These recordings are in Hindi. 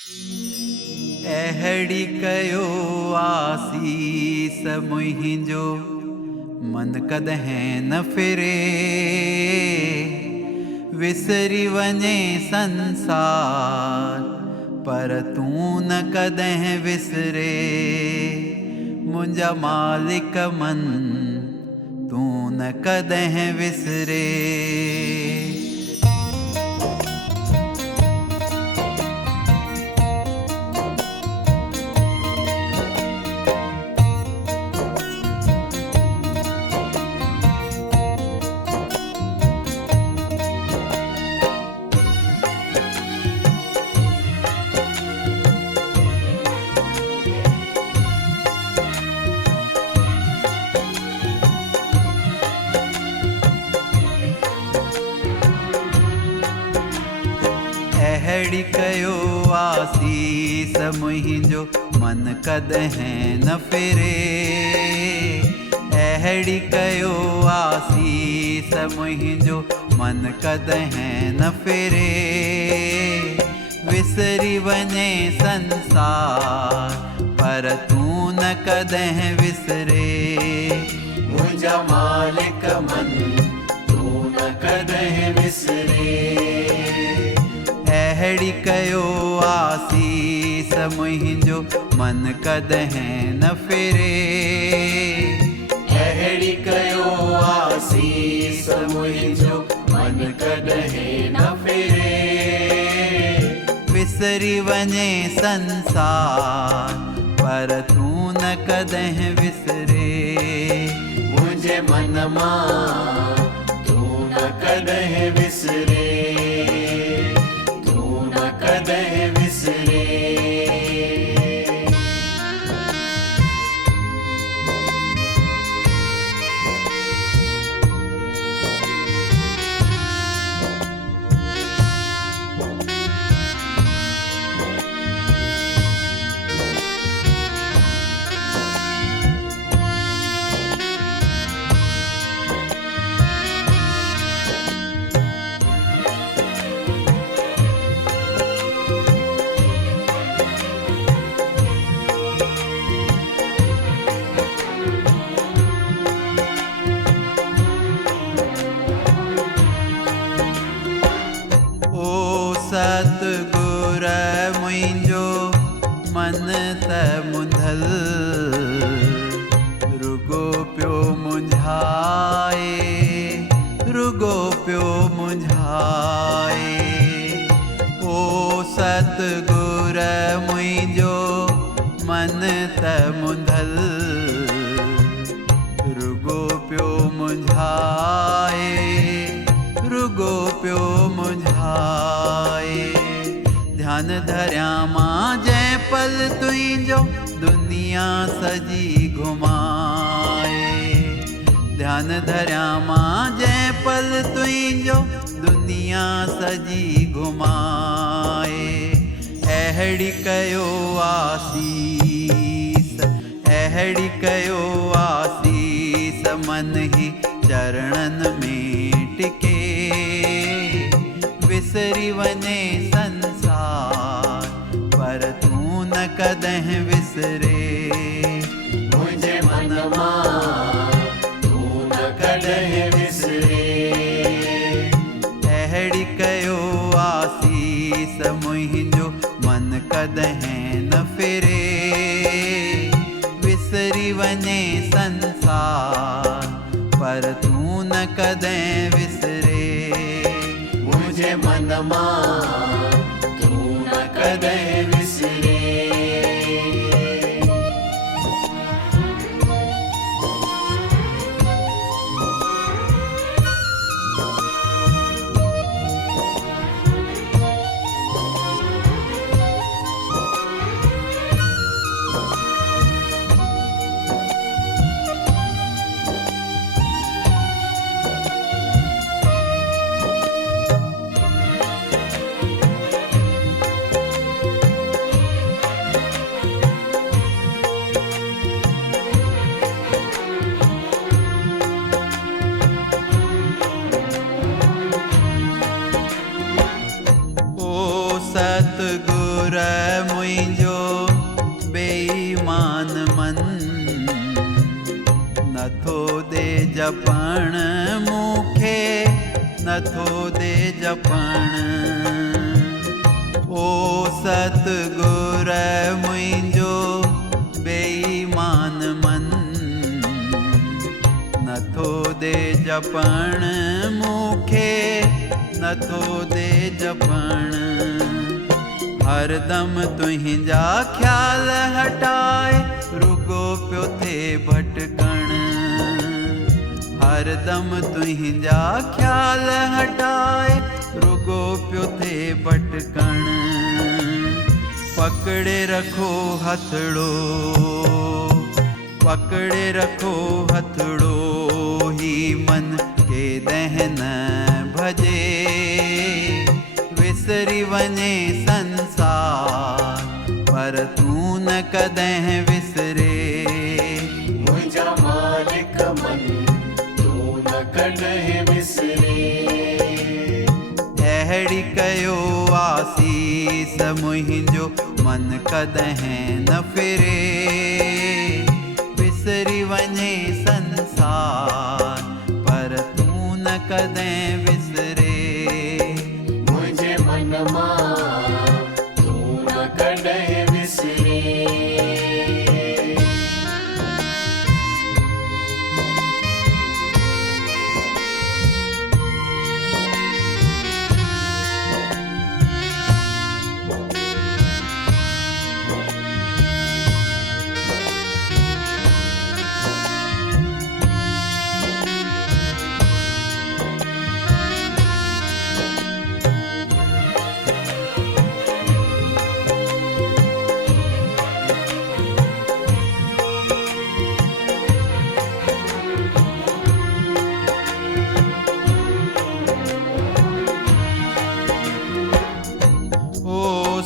अहड़ी कयो आसीस मुंहिंजो मन कदहें न फिरे, विसरी वञे संसार पर तूं न कदहिं विसरे। मुंहिंजा मालिक मन तूं न कदहिं विसरे। अहड़ी कयो आसीस मुंहिंजो मन कदहिं न फिरे। अहड़ी कयो आसीस मुंहिंजो मन कदहिं न फिरे। विसरी वञे संसार पर तूं न कदहिं विसरे। मुंहिंजा मालिक मन तूं न कदहिं विसरे। अहड़ी कयो आसीस मुंहिंजो मन कदहिं न फिरे। अहड़ी कयो आसीस मुंहिंजो मन कदहिं न फिरे। विसरी वञे संसार पर तूं न कदहिं विसरे। मुंहिंजे मन मां तूं न कदहिं विसरे। तूं न कदहिं विसरे। सतगुर मुंहिंजो मन त मुंधल रुगो पियो मुंझाए। रुगो पियो मुंझाए। ओ सतगुर मुंहिंजो मन त मुंधल रुगो पियो मुंझाए। रुगो पियो मुंझाए। ध्यान धरिया मां जंहिं पल तुंहिंजो दुनिया सजी घुमाए। ध्यान धरिया मां जंहिं पल तुंहिंजो दुनिया सजी घुमाए। अहड़ी कयो आसीस। अहड़ी कयो आसीस मन ही चरणन में टिके। विसरी वञे संसार पर तूं न कदहिं विसरे। मुंहिंजे मन मां तूं न कदहिं विसरे। अहड़ी कयो आसीस मुंहिंजो मन कदहिं न फिरे। विसरी वञे संसार पर तूं न कदहिं विसरे। मुंहिंजे मन मां तूं न कदहिं विसरे। सतगुर गुर मुंहिंजो बेईमान मन नथो दे जपण मूंखे नथो दे जपण ओ सतगुर मुंहिंजो बेईमान मन नथो दे जपण मूंखे नथो दे जपण हरदम तुंहिंजा ख्याल हटाए रुगो पियो थे भटकण हरदम तुंहिंजा ख्याल हटाए रुगो पियो थे भटकण पकड़े रखो हथड़ो पकड़े रखो हथड़ो ही मन के दहन भजे विसरी वञे संसार पर तूं न कदें विसरे मुंहिंजा मालिक मन तूं न कॾहिं विसरे अहिड़ी कयो आसीस मुंहिंजो मन कदें न फिरे विसरी वञे संसार पर तूं न कदें विसरे मुंहिंजे मन मां तूं न कॾहिं विसरे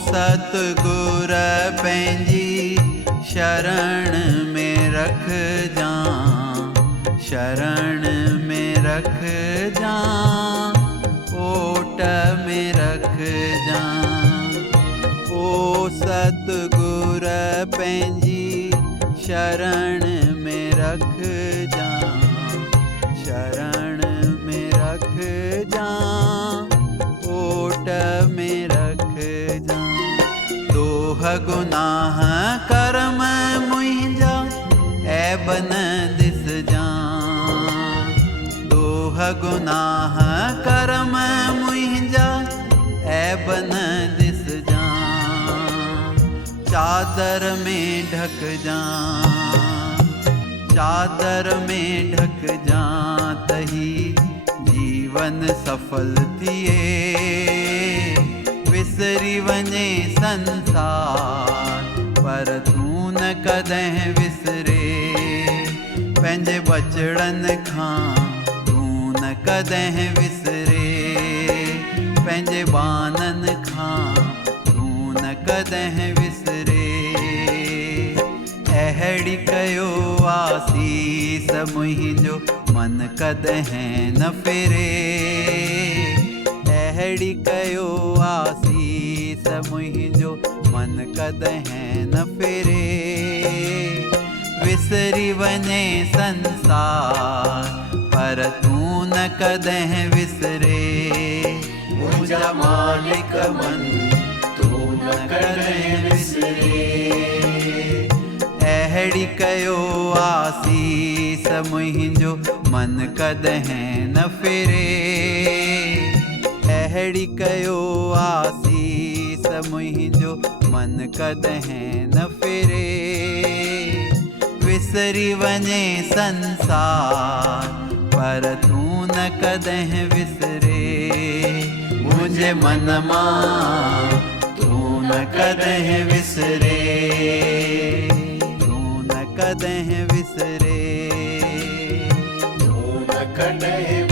सतगुर पंहिंजी शरण में रख जां शरण में रख जां ओट में रख जां ओ सतगुर पंहिंजी शरण में रख जां शरण में रख जां ओट में रख जां दोह गुनाह कर्म मुंहिंजा ऐब न दिस जां दोह गुनाह कर्म मुंहिंजा ऐब न दिस जां चादर में ढक जां चादर में ढक जां तही जीवन सफल थिए विसरी वञे संसार पर तूं न कदें विसरे पंहिंजे बचड़नि खां तूं न कदें विसरे पंहिंजे बाननि खां तूं न कदें विसरे अहिड़ी कयो आसीस मुंहिंजो मन कदें न फिरे अहिड़ी कयो आसीस मुंहिंजो मन कदें न फिरे विसरी वञे संसार पर तूं न कदें विसरे मुंहिंजा मालिक मन तूं न कॾहिं विसरे अहिड़ी कयो आसीस मुंहिंजो मन कदें न फिरे अहिड़ी कयो आसीस मुंहिंजो मन कदें न फिरे विसरी वञे संसार पर तूं न कदें विसरे मुंहिंजे मन मां तूं न कदें विसरे तूं न कदें विसरे तूं न कॾहिं